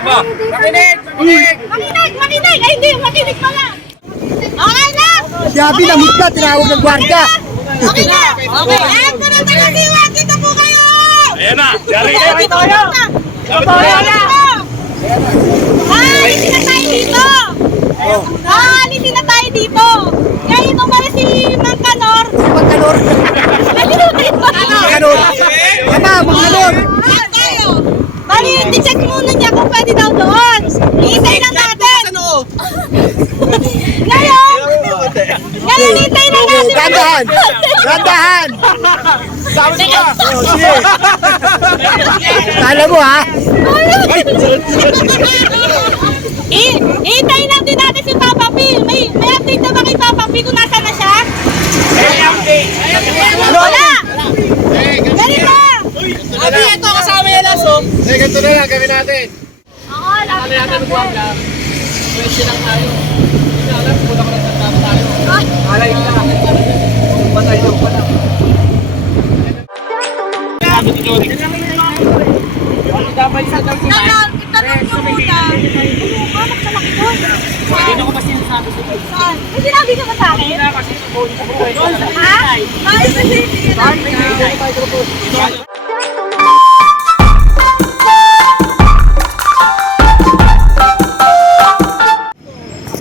Makinig! Ay, hindi. Makinig pala. Okay na. Si Abby namit na, tinawag ng gwardiya. Okay na. Okay. Ayan po na taga-siwa. Dito po kayo. Ayan na. Yari Dito po na. Alisin na tayo dito. Alisin na tayo dito. Kaya yun pala si Mang Kanor. Magkalor. Magkalor. Tama, magkalor. Tayo. Bali, i-check muna niya kung pwede daw doon. Iintay lang natin. Ngayon, iintay lang natin. Gandahan. Gandahan. Kala mo ha? Iintay lang din natin si Papa P. May update na ba kay Papa P kung nasa na siya? Wala. Ganito. Abi, ito kasama yan aso. Ganito na lang gawin natin. Oo, lapit natin. Pwede lang tayo. Hindi alam, wala ka lang tatama tayo. Alay ka. Patay lang pala. Sabi ni Jody. Dapat isa daw siya. Itanong nyo muna. Hanap sa laki doon. Hindi ko kasi sinasabi sa iyo. Saan? May sinabi ka ba sa akin? Hindi kasi sa phone ko. Ha? Bakit ba hindi?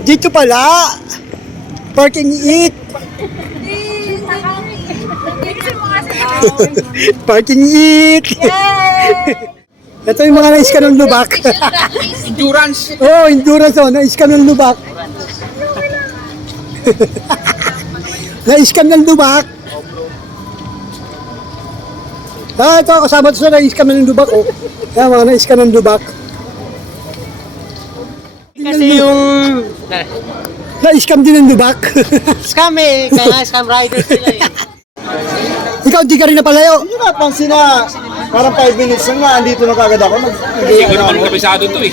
Dito pala. Parking eat. Parking eat. Ito yung mga nais ka ng lubak. Endurance. Oh, endurance oh. Nais ka ng lubak. Nais ka ng lubak. Ah, ito kasama ito sa nais ka ng lubak oh. Kaya mga nais ka ng lubak. Kasi yung Na-scam din ng lubak. scam eh. Kaya scam riders sila eh. Ikaw hindi ka rin napalayo. Hindi napansin na parang 5 minutes lang nga, andito na kagad ako. Siguro naman kabisado to eh.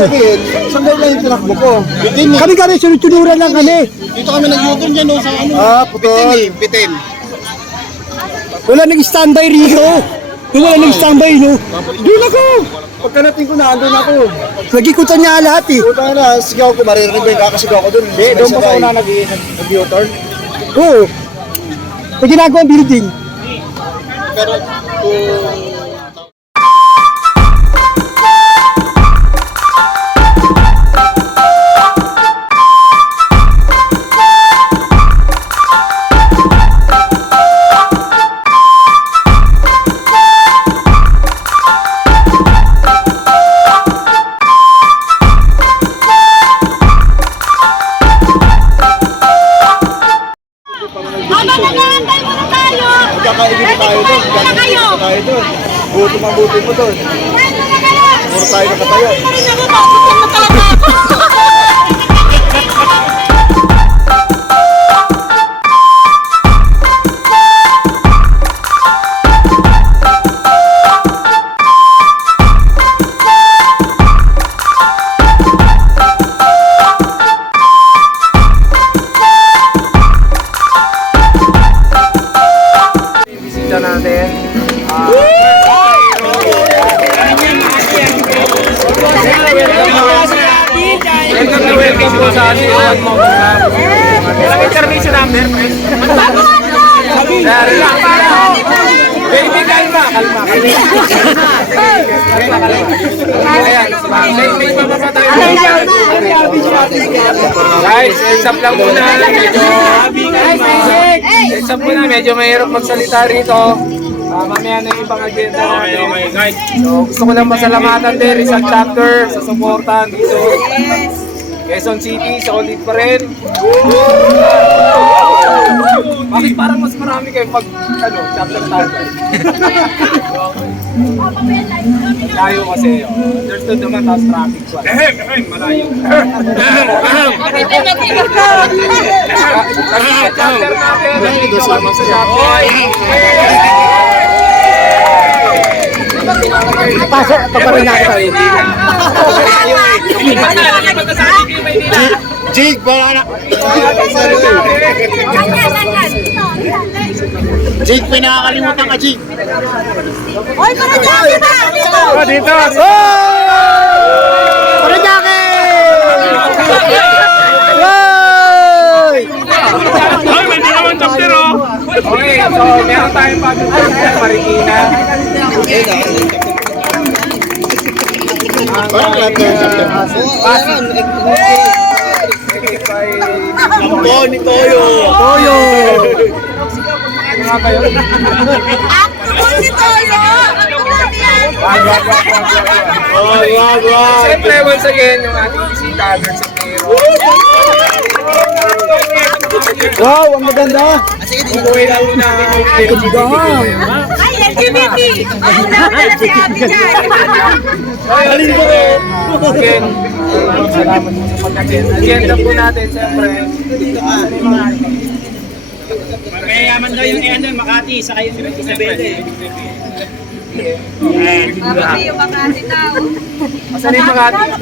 Sabihin, sandali lang yung tinakbo ko. Kami kami, sunod-sunuran lang kami. Dito kami nag-YouTube dyan, no, sa ano. Ah, putol. Bitin. Wala nag-standby rito. Wala nag-standby, no? Doon ako. Pagkanating ko na, andun ako. Nag-ikutan niya lahat eh. Puta na, sigaw ko, maririnig ba yung kakasigaw ko dun? Hindi, doon pa sa una nag-U-turn. Oo. Sa ginagawang building. Pero, Habang nag-aantay muna tayo. magkakaibig tayo dun. Wala kayo. Tayo dun. Buto mang buto mo dun. Pwede na kayo. Puro tayo nakatayo. Pa rin ako, tapos na talaga ako. Bisita natin. Welcome po sa ating award mo. Ilang intermission number? Relax para. Baby, kalma. Kalma. Ayan. May bababa tayo. Guys, exam lang muna. Exam muna. Medyo mahirap magsalita rito. Mamaya na yung ibang agenda natin. So, gusto ko lang masalamatan din Rizal Chapter sa supportan dito. Quezon City, solid pa rin. Bakit parang mas marami kayo pag chapter tayo? Layo kasi. Understood naman, tapos traffic pa. Malayo. Chapter natin. Dito sa chapter. Pasok, paparin na kita. Jig, wala na. Jig, pinakakalimutan ka, Jig. Oy, para dyan, di ba? Dito! tayong bagong chapter, Marikina. Parang lahat na yung chapter. Ito, ni Toyo. Toyo! Ano nga ba yun? Ang tungkol si Toyo! Ang tungkol yan! Wag. Siyempre, once again, yung ating bisita, Albert Sapiro. Wow, ang maganda! Bubuhay lang po natin yung Ay, LGBT! Ang naman si Abby dyan! Halin ko rin. Again, salamat po sa pag-attend. Agenda po natin, siyempre. Mayayaman daw yung ano, Makati, saka yung Isabela. Abby yung Makati daw. Asan yung mga ating?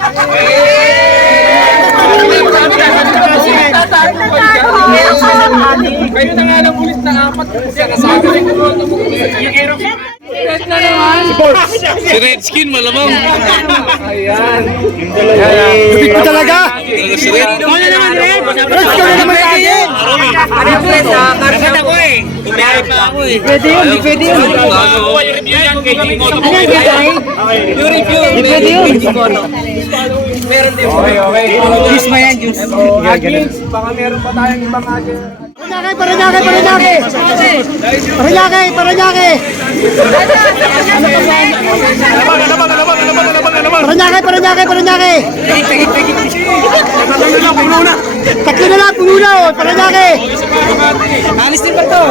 Kayo na nga lang ulit na apat. Kasi kasama rin ko. Si Redskin malamang. Ayan. Lupit ko talaga! Si Red. Ano naman, Red? Red ka na naman sa akin! Ano yung Red? Karkat ako eh. Tumiyari pa ako eh. Pwede yun, di pwede yun. Gagawa yung review yan kay Jimmy Cotto. Yung review. Pwede yun. Meron din. Okay. Juice mo yan, juice. Agents, baka meron pa tayong ibang agent. Paranaque! Tatlo na lang, puno na oh, Paranaque! Alis din ba to?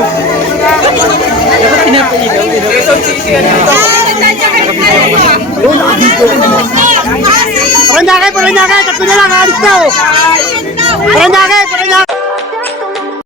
Quezon City, ano ito? Paranaque! Tatlo na lang, alis na oh! Paranaque!